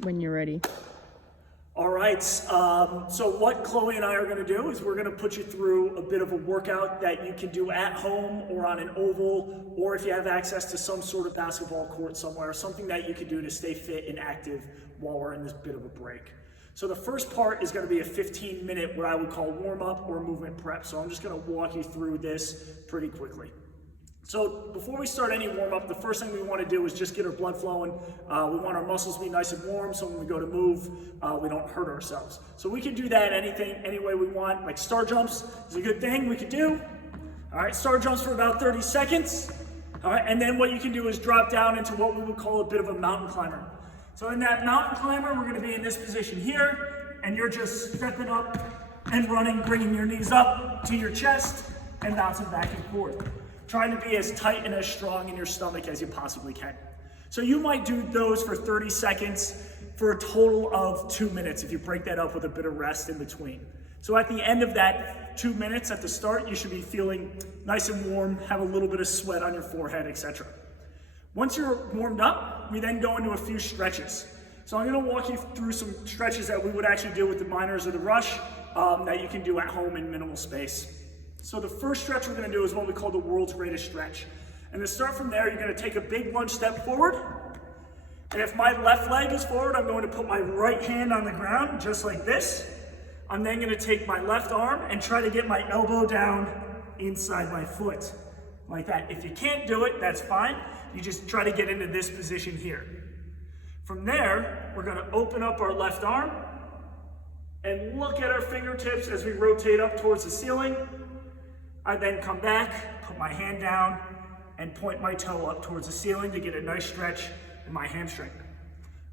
when you're ready. All right, so what Chloe and I are gonna do is we're gonna put you through a bit of a workout that you can do at home or on an oval, or if you have access to some sort of basketball court somewhere, something that you can do to stay fit and active while we're in this bit of a break. So the first part is gonna be a 15-minute, what I would call warm-up or movement prep. So I'm just gonna walk you through this pretty quickly. So before we start any warm-up, the first thing we want to do is just get our blood flowing. We want our muscles to be nice and warm, so when we go to move, we don't hurt ourselves. So we can do that any way we want. Like star jumps is a good thing we could do. All right, star jumps for about 30 seconds. All right, and then what you can do is drop down into what we would call a bit of a mountain climber. So in that mountain climber, we're going to be in this position here, and you're just stepping up and running, bringing your knees up to your chest and bouncing back and forth. Trying to be as tight and as strong in your stomach as you possibly can. So you might do those for 30 seconds for a total of 2 minutes if you break that up with a bit of rest in between. So at the end of that 2 minutes at the start, you should be feeling nice and warm, have a little bit of sweat on your forehead, etc. Once you're warmed up, we then go into a few stretches. So I'm gonna walk you through some stretches that we would actually do with the minors or the rush that you can do at home in minimal space. So the first stretch we're gonna do is what we call the world's greatest stretch. And to start from there, you're gonna take a big lunge step forward. And if my left leg is forward, I'm going to put my right hand on the ground, just like this. I'm then gonna take my left arm and try to get my elbow down inside my foot, like that. If you can't do it, that's fine. You just try to get into this position here. From there, we're gonna open up our left arm and look at our fingertips as we rotate up towards the ceiling. I then come back, put my hand down, and point my toe up towards the ceiling to get a nice stretch in my hamstring.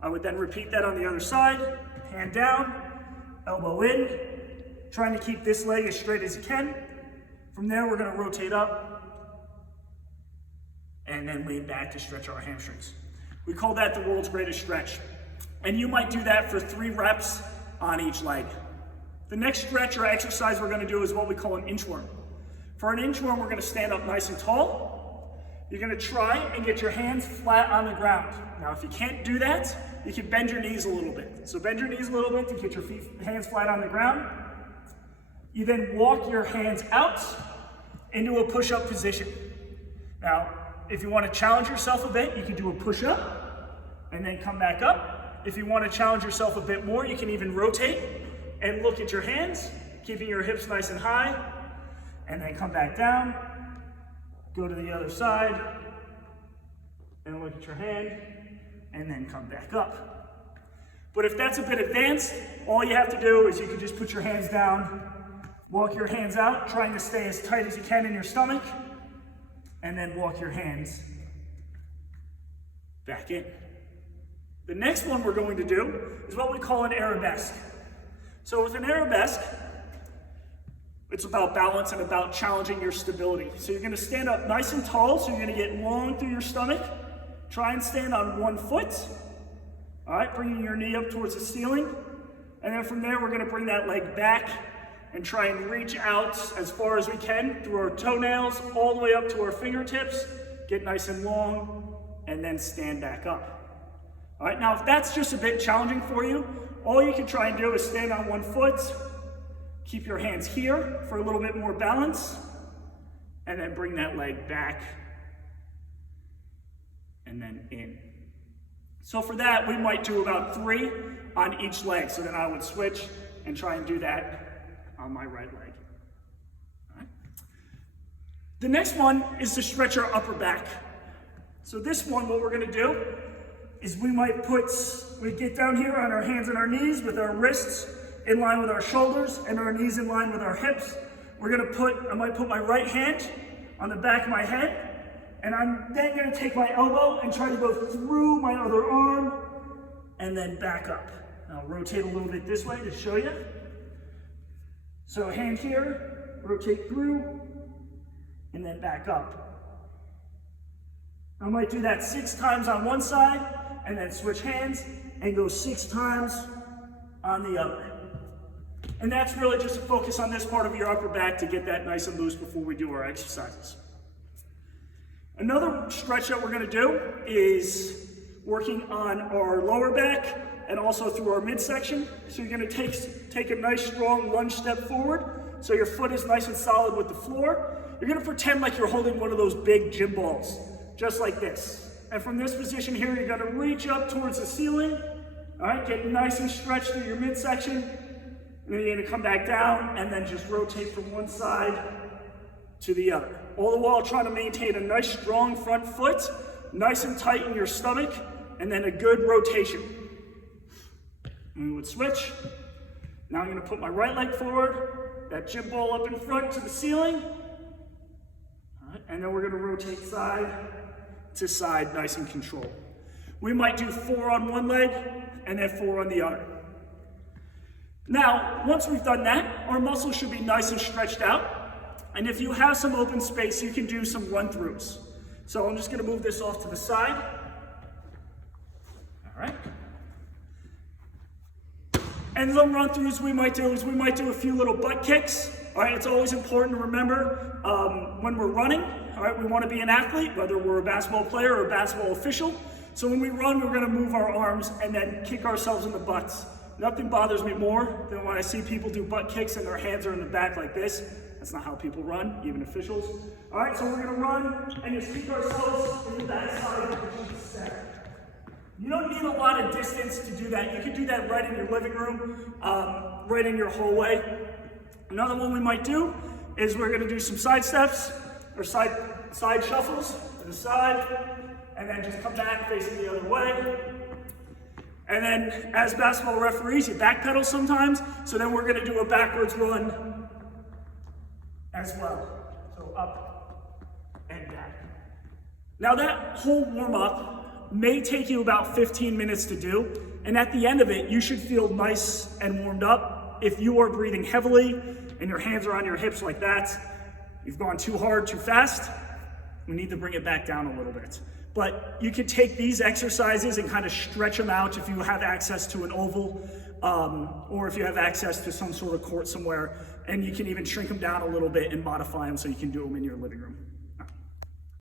I would then repeat that on the other side, hand down, elbow in, trying to keep this leg as straight as you can. From there, we're gonna rotate up and then lean back to stretch our hamstrings. We call that the world's greatest stretch. And you might do that for 3 reps on each leg. The next stretch or exercise we're gonna do is what we call an inchworm. For an inchworm, we're gonna stand up nice and tall. You're gonna try and get your hands flat on the ground. Now, if you can't do that, you can bend your knees a little bit. So bend your knees a little bit to get your hands flat on the ground. You then walk your hands out into a push-up position. Now, if you wanna challenge yourself a bit, you can do a push-up and then come back up. If you wanna challenge yourself a bit more, you can even rotate and look at your hands, keeping your hips nice and high, and then come back down, go to the other side, and look at your hand, and then come back up. But if that's a bit advanced, all you have to do is you can just put your hands down, walk your hands out, trying to stay as tight as you can in your stomach, and then walk your hands back in. The next one we're going to do is what we call an arabesque. So with an arabesque, it's about balance and about challenging your stability. So you're gonna stand up nice and tall, so you're gonna get long through your stomach. Try and stand on one foot. All right, bringing your knee up towards the ceiling. And then from there, we're gonna bring that leg back and try and reach out as far as we can through our toenails, all the way up to our fingertips. Get nice and long, and then stand back up. All right, now if that's just a bit challenging for you, all you can try and do is stand on one foot, keep your hands here for a little bit more balance, and then bring that leg back and then in. So for that, we might do about 3 on each leg. So then I would switch and try and do that on my right leg. All right. The next one is to stretch our upper back. So this one, what we're gonna do is we get down here on our hands and our knees with our wrists in line with our shoulders and our knees in line with our hips. I might put my right hand on the back of my head, and I'm then gonna take my elbow and try to go through my other arm and then back up. I'll rotate a little bit this way to show you. So hand here, rotate through, and then back up. I might do that 6 times on one side, and then switch hands and go 6 times on the other. And that's really just a focus on this part of your upper back to get that nice and loose before we do our exercises. Another stretch that we're gonna do is working on our lower back and also through our midsection. So you're gonna take a nice strong lunge step forward, so your foot is nice and solid with the floor. You're gonna pretend like you're holding one of those big gym balls, just like this. And from this position here, you're gonna reach up towards the ceiling, all right, get nice and stretched through your midsection, and then you're gonna come back down and then just rotate from one side to the other. All the while trying to maintain a nice strong front foot, nice and tight in your stomach, and then a good rotation. And we would switch. Now I'm gonna put my right leg forward, that gym ball up in front to the ceiling, all right, and then we're gonna rotate side to side, nice and controlled. We might do 4 on one leg and then 4 on the other. Now, once we've done that, our muscles should be nice and stretched out. And if you have some open space, you can do some run-throughs. So I'm just gonna move this off to the side. All right. And some run-throughs we might do a few little butt kicks. All right, it's always important to remember when we're running, all right, we wanna be an athlete, whether we're a basketball player or a basketball official. So when we run, we're gonna move our arms and then kick ourselves in the butts. Nothing bothers me more than when I see people do butt kicks and their hands are in the back like this. That's not how people run, even officials. All right, so we're gonna run and just kick ourselves in the backside of the step. You don't need a lot of distance to do that. You can do that right in your living room, right in your hallway. Another one we might do is we're gonna do some side steps or side shuffles to the side, and then just come back facing the other way. And then as basketball referees, you backpedal sometimes, so then we're gonna do a backwards run as well. So up and back. Now that whole warm up may take you about 15 minutes to do, and at the end of it, you should feel nice and warmed up. If you are breathing heavily and your hands are on your hips like that, you've gone too hard, too fast, we need to bring it back down a little bit. But you can take these exercises and kind of stretch them out if you have access to an oval, or if you have access to some sort of court somewhere, and you can even shrink them down a little bit and modify them so you can do them in your living room.